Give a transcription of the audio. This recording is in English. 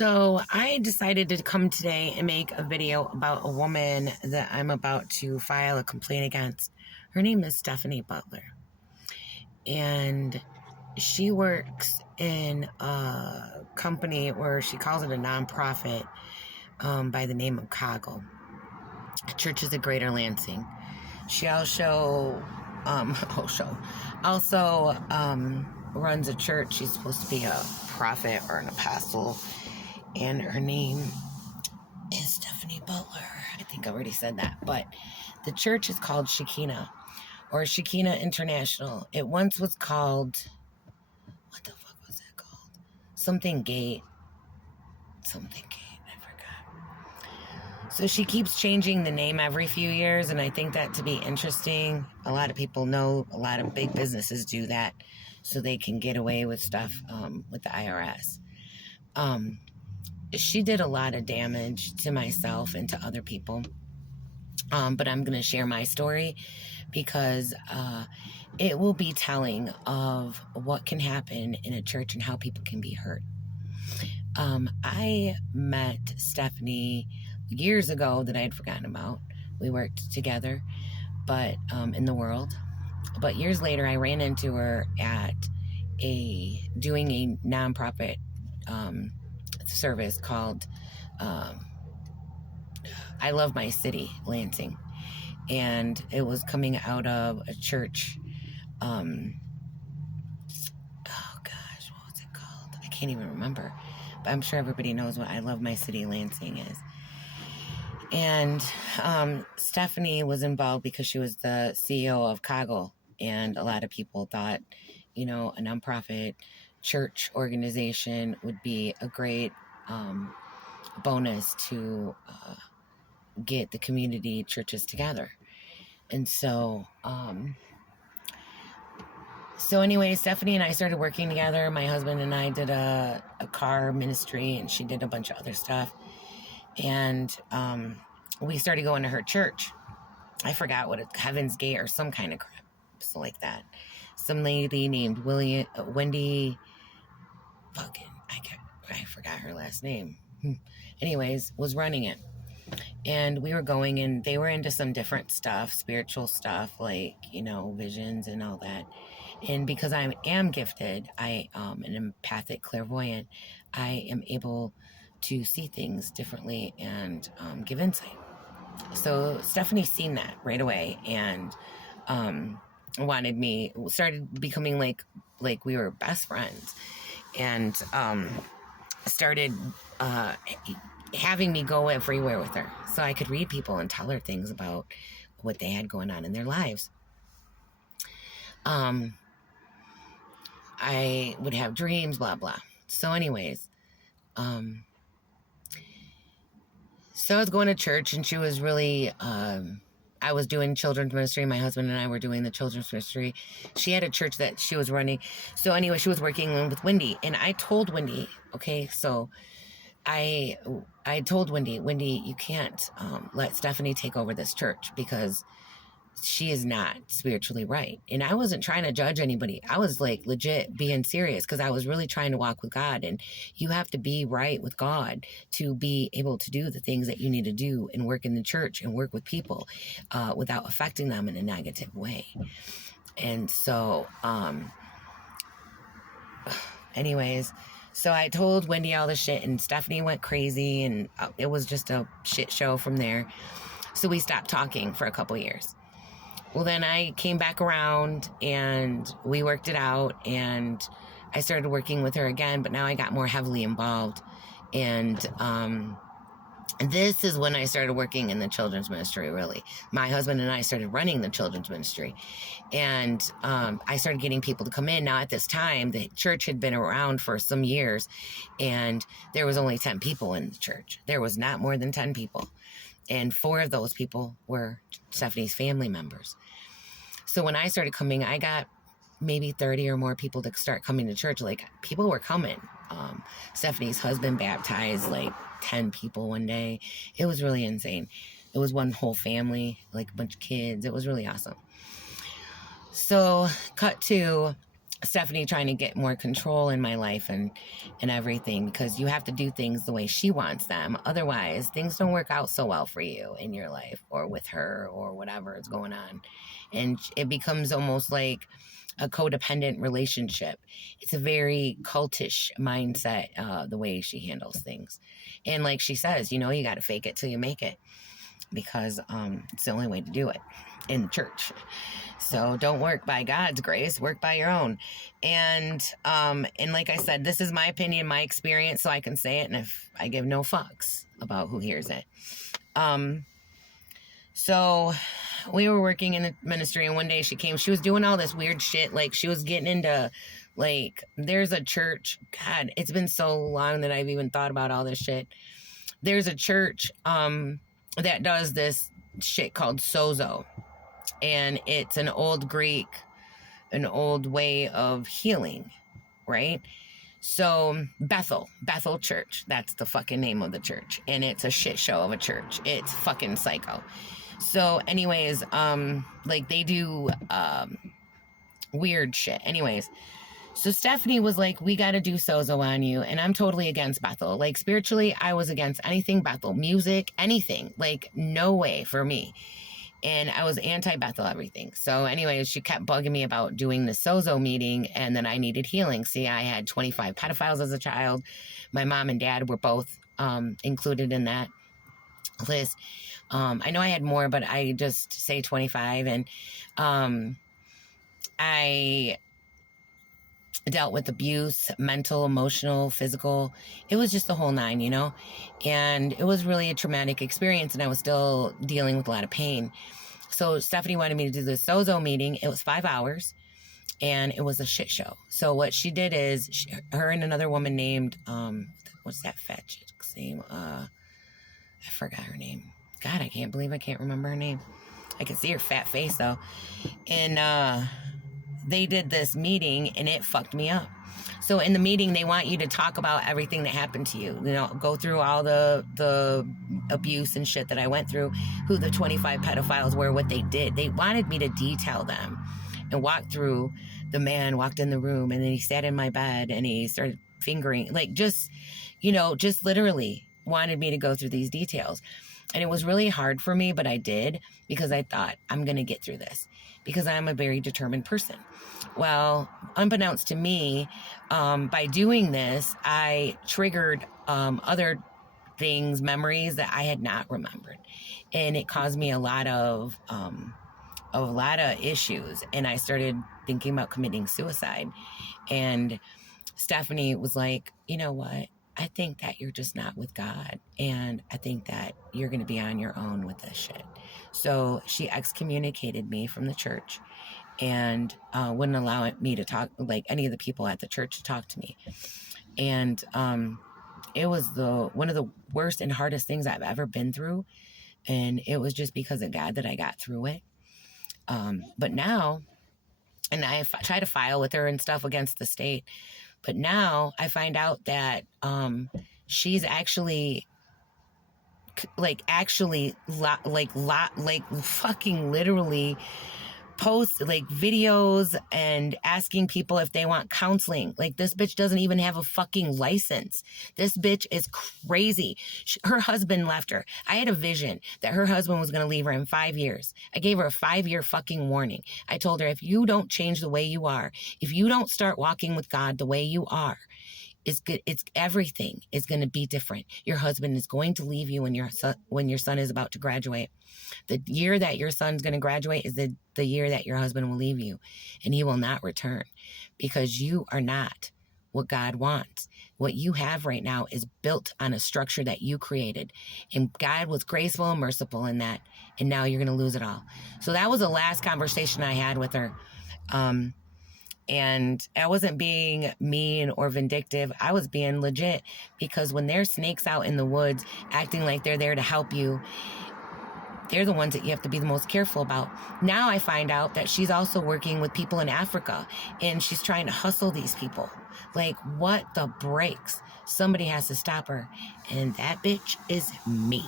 So I decided to come today and make a video about a woman that I'm about to file a complaint against. Her name is Stephanie Butler. And she works in a company where she calls it a nonprofit by the name of Coggle. Churches of Greater Lansing. She also runs a church. She's supposed to be a prophet or an apostle. And her name is Stephanie Butler. I think I already said that. But the church is called Shekhinah, or Shekhinah International. It once was called, what the fuck was it called? Something Gate. I forgot. So she keeps changing the name every few years, and I think that to be interesting. A lot of people know, a lot of big businesses do that so they can get away with stuff with the IRS. She did a lot of damage to myself and to other people. But I'm going to share my story because it will be telling of what can happen in a church and how people can be hurt. I met Stephanie years ago that I had forgotten about. We worked together, but in the world. But years later, I ran into her at doing a nonprofit service called I Love My City, Lansing. And it was coming out of a church. Oh gosh, what was it called? I can't even remember. But I'm sure everybody knows what I Love My City, Lansing is. And Stephanie was involved because she was the CEO of Coggle. And a lot of people thought, a nonprofit church organization would be a great bonus to get the community churches together. And so anyway, Stephanie and I started working together. My husband and I did a car ministry, and she did a bunch of other stuff. And we started going to her church. I forgot what it's, Heaven's Gate or some kind of crap, so like that. Some lady named Wendy, I forgot her last name. Anyways, was running it. And we were going, and they were into some different stuff, spiritual stuff, like, visions and all that. And because I am gifted, I am an empathic clairvoyant, I am able to see things differently and give insight. So Stephanie seen that right away and started becoming like we were best friends, and started having me go everywhere with her so I could read people and tell her things about what they had going on in their lives. I would have dreams, blah, blah. So anyways, so I was going to church, and she was really, I was doing children's ministry. My husband and I were doing the children's ministry. She had a church that she was running. So anyway, she was working with Wendy, and I told Wendy, okay, so I told Wendy, you can't let Stephanie take over this church because she is not spiritually right. And I wasn't trying to judge anybody. I was like legit being serious because I was really trying to walk with God. And you have to be right with God to be able to do the things that you need to do and work in the church and work with people without affecting them in a negative way. And so, anyways, so I told Wendy all this shit, and Stephanie went crazy, and it was just a shit show from there. So we stopped talking for a couple years. Well, then I came back around, and we worked it out, and I started working with her again, but now I got more heavily involved. And this is when I started working in the children's ministry, really. My husband and I started running the children's ministry. And I started getting people to come in. Now, at this time, the church had been around for some years, and there was only 10 people in the church. There was not more than 10 people. And 4 of those people were Stephanie's family members. So when I started coming, I got maybe 30 or more people to start coming to church. Like, people were coming. Stephanie's husband baptized like 10 people one day. It was really insane. It was one whole family, like a bunch of kids. It was really awesome. So cut to Stephanie trying to get more control in my life and everything, because you have to do things the way she wants them. Otherwise, things don't work out so well for you in your life or with her or whatever is going on. And it becomes almost like a codependent relationship. It's a very cultish mindset, the way she handles things. And like she says, you got to fake it till you make it, because it's the only way to do it in church. So don't work by God's grace, work by your own. And like I said, this is my opinion, my experience, so I can say it, and if I give no fucks about who hears it. So we were working in the ministry, and one day she came, she was doing all this weird shit, like she was getting into, like, there's a church, God, it's been so long that I've even thought about all this shit. There's a church that does this shit called sozo. And it's an old Greek, an old way of healing, right? So Bethel Church, that's the fucking name of the church. And it's a shit show of a church. It's fucking psycho. So anyways, like they do weird shit. Anyways, so Stephanie was like, we got to do sozo on you. And I'm totally against Bethel. Like spiritually, I was against anything Bethel, music, anything. Like no way for me. And I was anti-Bethel everything. So anyways, she kept bugging me about doing the sozo meeting, and then I needed healing. See, I had 25 pedophiles as a child. My mom and dad were both included in that list. I know I had more, but I just say 25. And I dealt with abuse, mental, emotional, physical. It was just the whole nine, and it was really a traumatic experience, and I was still dealing with a lot of pain. So Stephanie wanted me to do this sozo meeting. It was 5 hours, and it was a shit show. So what she did is, her and another woman named, what's that fat chick's name? I forgot her name. God, I can't believe I can't remember her name. I can see her fat face, though. And, they did this meeting, and it fucked me up. So in the meeting, they want you to talk about everything that happened to you. Go through all the abuse and shit that I went through, who the 25 pedophiles were, what they did. They wanted me to detail them and walk through. The man walked in the room, and then he sat in my bed, and he started fingering, like just literally wanted me to go through these details. And it was really hard for me, but I did, because I thought, I'm going to get through this, because I'm a very determined person. Well, unbeknownst to me, by doing this, I triggered other things, memories that I had not remembered. And it caused me a lot of issues. And I started thinking about committing suicide. And Stephanie was like, you know what? I think that you're just not with God. And I think that you're going to be on your own with this shit. So she excommunicated me from the church, and wouldn't allow me to talk, like any of the people at the church to talk to me. And it was one of the worst and hardest things I've ever been through. And it was just because of God that I got through it. But now, and I try to file with her and stuff against the state. But now I find out that she's actually fucking literally posts like videos and asking people if they want counseling. Like, this bitch doesn't even have a fucking license. This bitch is crazy. Her husband left her. I had a vision that her husband was going to leave her in 5 years. I gave her a 5-year fucking warning. I told her, if you don't change the way you are, if you don't start walking with God the way you are, it's everything is going to be different. Your husband is going to leave you when your son is about to graduate. The year that your son's going to graduate is the year that your husband will leave you, and he will not return, because you are not what God wants. What you have right now is built on a structure that you created, and God was graceful and merciful in that, and now you're going to lose it all. So that was the last conversation I had with her. And I wasn't being mean or vindictive. I was being legit, because when there's snakes out in the woods acting like they're there to help you, they're the ones that you have to be the most careful about. Now I find out that she's also working with people in Africa, and she's trying to hustle these people. Like, what the breaks? Somebody has to stop her. And that bitch is me.